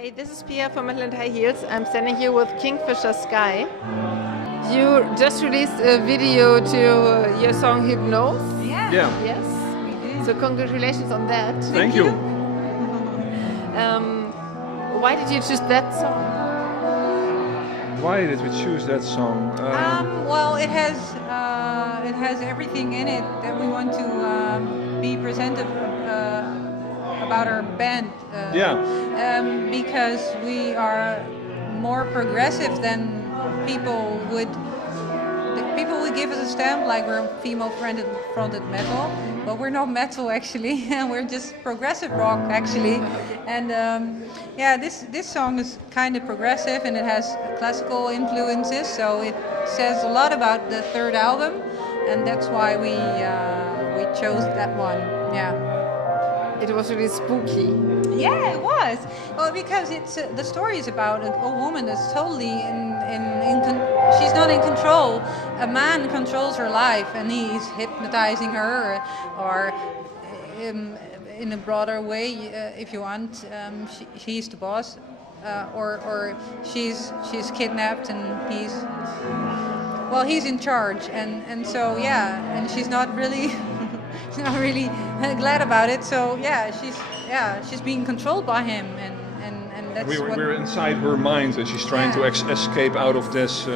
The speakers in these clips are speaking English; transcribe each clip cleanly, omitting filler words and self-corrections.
Hey, this is Pia from Metal and High Heels. I'm standing here with Kingfisher Sky. You just released a video to your song Hypnose. Yeah. Yes. We did. So congratulations on that. Thank you. Why did you choose that song? Why did we choose that song? Well, it has everything in it that we want to be presented about our band. Because we are more progressive than people would. People would give us a stamp like we're female-fronted metal, but we're not metal actually. We're just progressive rock actually. And this song is kind of progressive and it has classical influences, so it says a lot about the third album, and that's why we chose that one. Yeah. It was really spooky. Yeah, it was. Well, because it's the story is about a woman that's totally she's not in control. A man controls her life, and he's hypnotizing her, or in a broader way, if you want, she's the boss, or she's kidnapped and he's in charge, and so and she's not really. She's not really glad about it, so she's being controlled by him, and that's we're inside her mind, and she's trying to escape out of this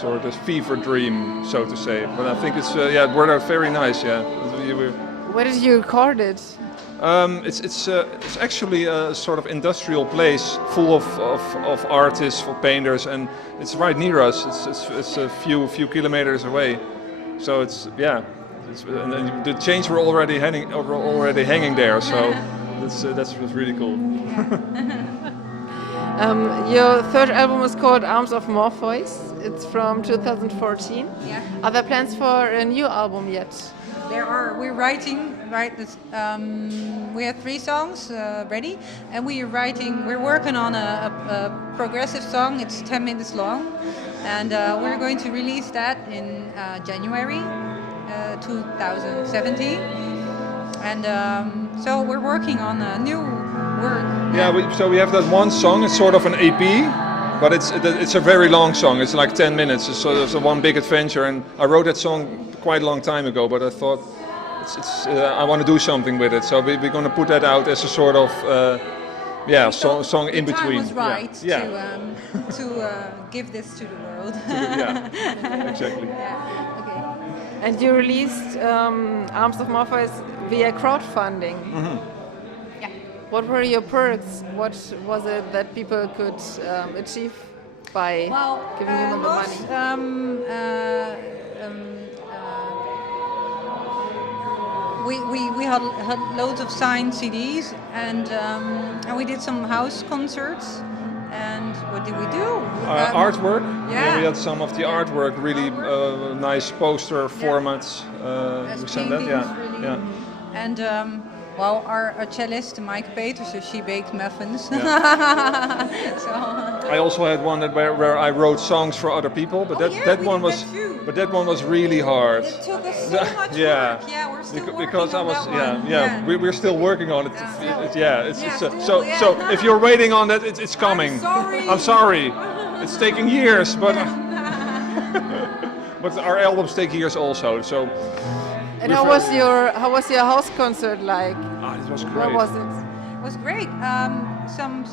sort of fever dream, so to say. But I think it's worked out very nice. Yeah. Where did you record it? It's actually a sort of industrial place full of artists, of painters, and it's right near us. It's a few kilometers away, so it's. And the chains were already hanging there, so that was really cool. Your third album is called Arms of Morpheus. It's from 2014. Yeah. Are there plans for a new album yet? There are. We're writing. We have 3 songs ready, and we're working on a progressive song. It's 10 minutes long, and we're going to release that in January. 2017, and so we're working on a new work. Yeah, so we have that one song. It's sort of an EP, but it's a very long song. It's like 10 minutes. It's a one big adventure, and I wrote that song quite a long time ago. But I thought I want to do something with it, so we're going to put that out as a sort of song in between. The time was right to give this to the world. Exactly. Yeah. And you released Arms of Morpheus via crowdfunding. Mm-hmm. Yeah. What were your perks? What was it that people could achieve by giving you the money? We had loads of signed CDs, and we did some house concerts. And what did we do? Artwork. Yeah. We had some of the artwork, really nice poster formats. We sent that. Yeah. And our cellist Mike Petersen, she baked muffins. Yeah. So. I also had one where I wrote songs for other people, but that one was really hard. It took us so much work. Yeah, we're still working because on that one. We're still working on it. So if you're waiting on that, it's coming. I'm sorry. It's taking years, but but our albums take years also. So. And how was your house concert like? It was great. What was it? It was great. Some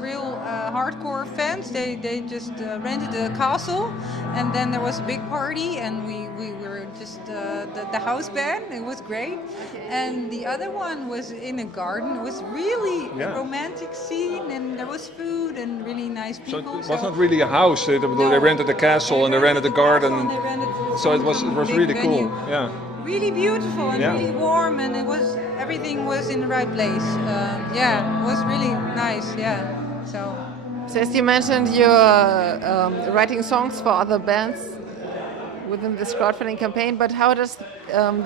real hardcore fans. They just rented a castle, and then there was a big party, and we were just the house band. It was great. Okay. And the other one was in a garden. It was really a romantic scene, and there was food and really nice people. So it was not really a house. They rented a castle and they rented a garden. So it was really cool. Yeah. Really beautiful and really warm, and everything was in the right place. It was really nice. Yeah. So as you mentioned, you're writing songs for other bands within this crowdfunding campaign. But how does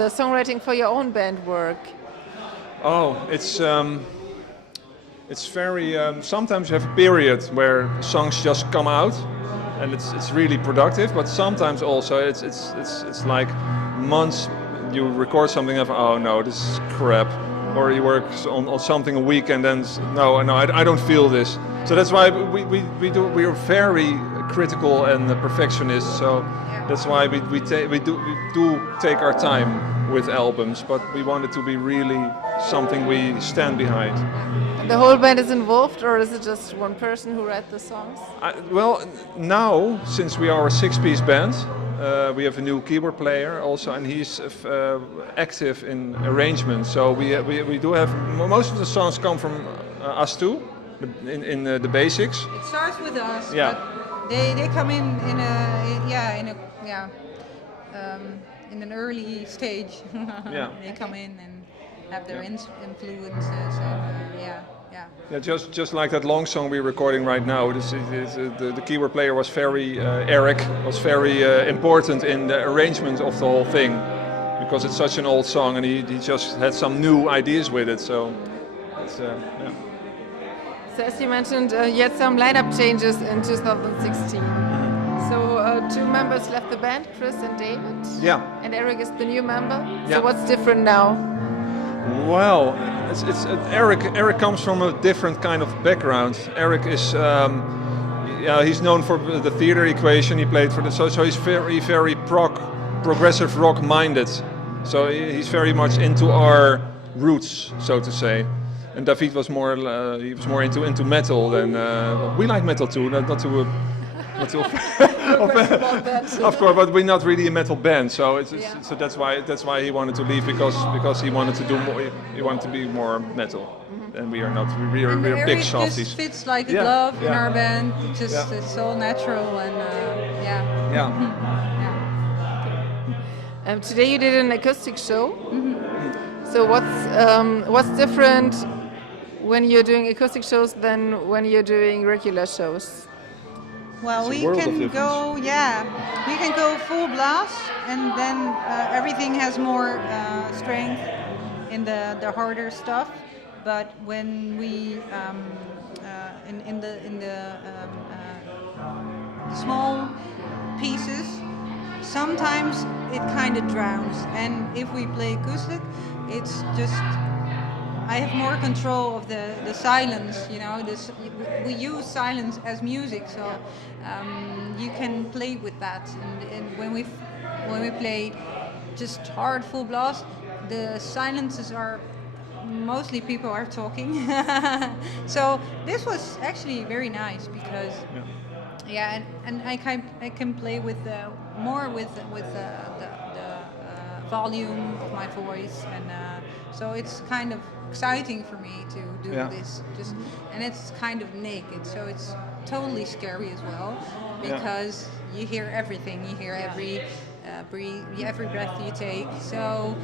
the songwriting for your own band work? Oh, it's very. Sometimes you have a period where songs just come out, and it's really productive. But sometimes also it's like months. You record something of, oh no, this is crap. or he works on something a week and then no, I don't feel this. So that's why we are very critical and perfectionist. So that's why we do take our time with albums, but we want it to be really something we stand behind. The whole band is involved, or is it just one person who writes the songs? Well, now since we are a 6-piece band. We have a new keyboard player also, and he's active in arrangements. So we do have most of the songs come from us too, in the basics. It starts with us, Yeah. but they come in in an early stage. Yeah. They come in and have their influences, and Yeah, just like that long song we're recording right now. The keyboard player was Eric was very important in the arrangement of the whole thing, because it's such an old song, and he just had some new ideas with it. So, it's, yeah. So as you mentioned, you had some lineup changes in 2016. So 2 members left the band, Chris and David. Yeah. And Eric is the new member. Yeah. So what's different now? Well, Eric comes from a different kind of background. Eric is, he's known for the theater equation. He played for so he's very progressive rock minded. So he's very much into our roots, so to say. And David was more into metal than we like metal too. Not to of course, but we're not really a metal band, so so that's why he wanted to leave, because he wanted to do more. He wanted to be more metal, and we are not. We're big softies. Just fits like a glove in our band. It's so natural, and today you did an acoustic show. So what's different when you're doing acoustic shows than when you're doing regular shows? Well, we can go full blast, and then everything has more strength in the harder stuff. But when we in the small pieces, sometimes it kind of drowns. And if we play acoustic, it's just I have more control of the silence. You know, we use silence as music, so you can play with that. And when we play just hard full blast, the silences are mostly people are talking. So this was actually very nice because and I can play with more with the volume of my voice, and so it's kind of exciting for me to do this. And it's kind of naked, so it's totally scary as well, because you hear everything. You hear every breath you take. So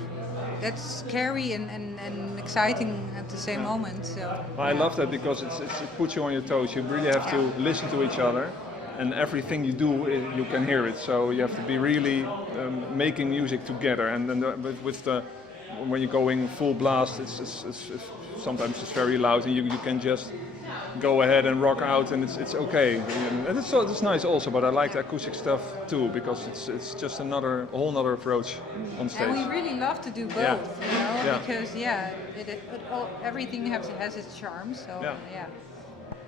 that's scary and exciting at the same moment. So I love that, because it puts you on your toes. You really have to listen to each other, and everything you do, you can hear it. So you have to be really making music together. And then when you're going full blast, it's sometimes it's very loud, and you can just go ahead and rock out, and it's okay. And it's nice also, but I like the acoustic stuff too, because it's just a whole nother approach on stage. And we really love to do both, because everything has its charm. So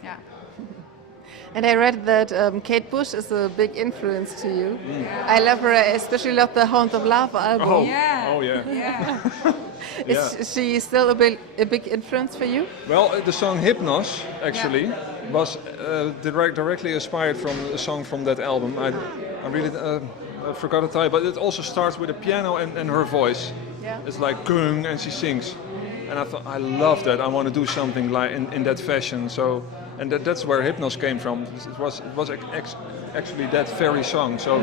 yeah. And I read that Kate Bush is a big influence to you. I love her. I especially love the Hound of Love album. Oh yeah. Is she still a big influence for you? Well, the song Hypnos actually was directly inspired from a song from that album. I really forgot the title, but it also starts with a piano and her voice. Yeah. It's like gung, and she sings. And I thought, I love that. I want to do something like in that fashion. So. And that's where Hypnos came from. It was actually that very song. So,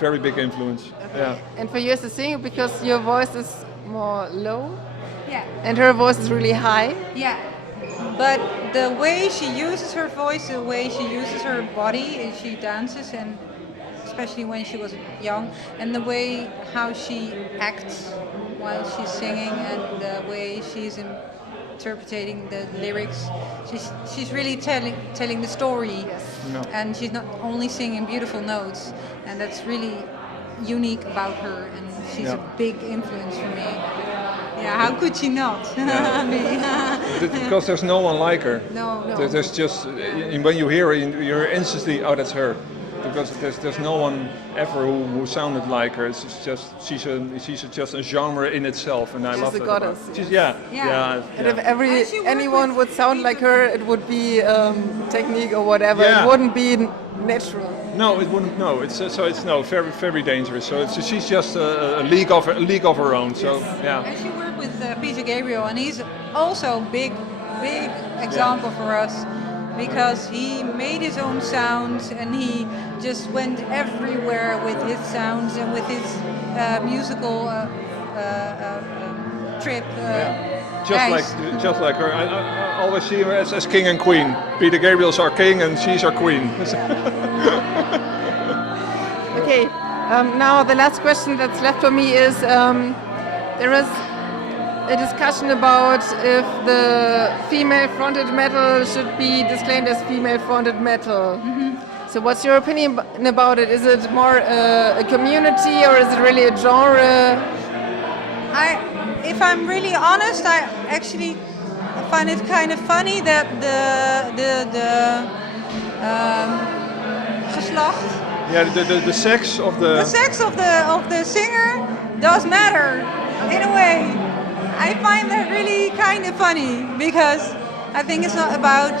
very big influence. Okay. Yeah. And for you as a singer, because your voice is more low, Yeah. and her voice is really high. Yeah. But the way she uses her voice, the way she uses her body, and she dances, and especially when she was young, and the way how she acts while she's singing, and the way she's interpreting the lyrics, she's really telling the story, and she's not only singing beautiful notes, and that's really unique about her, and she's a big influence for me. Yeah, how could she not? Because there's no one like her. No. There's just when you hear her, you're instantly, oh, that's her. Because there's no one ever who sounded like her. It's just she's just a genre in itself, and I love She's that. a goddess. She's, Yeah. And if And she worked anyone with would sound like her, it would be technique or whatever. Yeah. It wouldn't be natural. No, it wouldn't. No, it's very very dangerous. So she's just a league of her own. So yeah. And she worked with Peter Gabriel, and he's also big example for us because he made his own sounds and he just went everywhere with his sounds and with his musical trip. Just like her. I always see her as king and queen. Peter Gabriel's our king and she's our queen. Okay, now the last question that's left for me is there is a discussion about if the female-fronted metal should be disclaimed as female-fronted metal. So what's your opinion about it? Is it more a community or is it really a genre? If I'm really honest, I actually find it kind of funny that the geslacht, The sex of the the singer does matter in a way. I find that really kind of funny because I think it's not about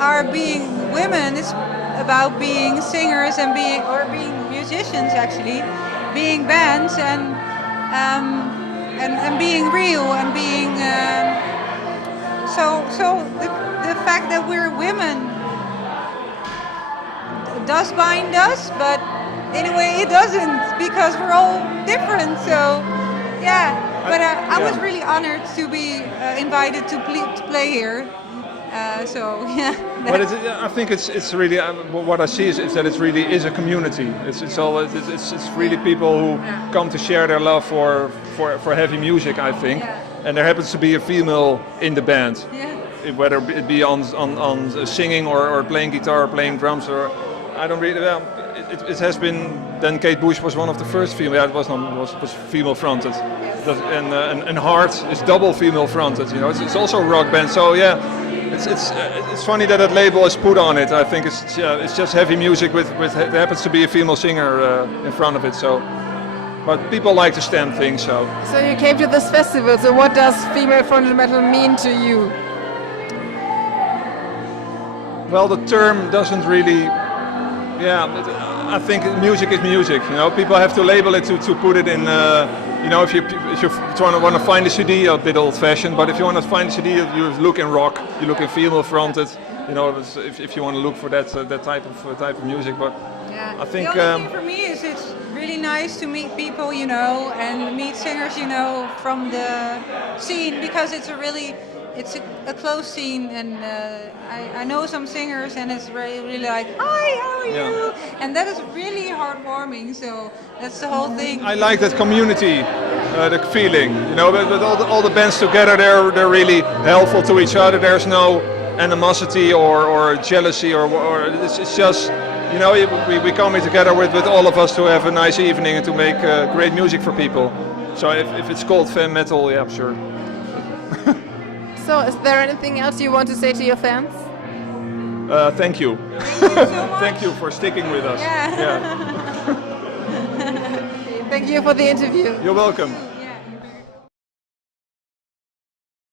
our being women, it's about being singers and being musicians actually, being bands and being real and being so the fact that we're women does bind us, but in a way it doesn't because we're all different. So yeah. But I was really honored to be invited to play here. So yeah. But I think it's really what I see is that it really is a community. It's really people who come to share their love for heavy music. I think, and there happens to be a female in the band, whether it be on singing or playing guitar, or playing drums, or I don't really. It has been. Then Kate Bush was one of the first female. Yeah, it was female fronted. And Heart is double female fronted. You know, it's also a rock band. So yeah, it's funny that label is put on it. I think it's just heavy music with there happens to be a female singer in front of it. So, but people like to stand things. So you came to this festival. So what does female fronted metal mean to you? Well, the term doesn't really. Yeah, I think music is music. You know, people have to label it to put it in. You know, if you want to find a CD, a bit old-fashioned. But if you want to find a CD, you look in rock, you look in female-fronted. You know, if you want to look for that type of music. But I think the only thing for me is it's really nice to meet people, you know, and meet singers, you know, from the scene because it's a close scene, and I know some singers, and it's really like, hi, how are you? And that is really heartwarming. So that's the whole thing. I like that community, the feeling. You know, with all the bands together, they're really helpful to each other. There's no animosity or jealousy or it's just, you know, we come here together with all of us to have a nice evening and to make great music for people. So if it's called fem metal, yeah, sure. So, is there anything else you want to say to your fans? Thank you. Thank you so much. Thank you for sticking with us. Yeah. Thank you for the interview. You're welcome.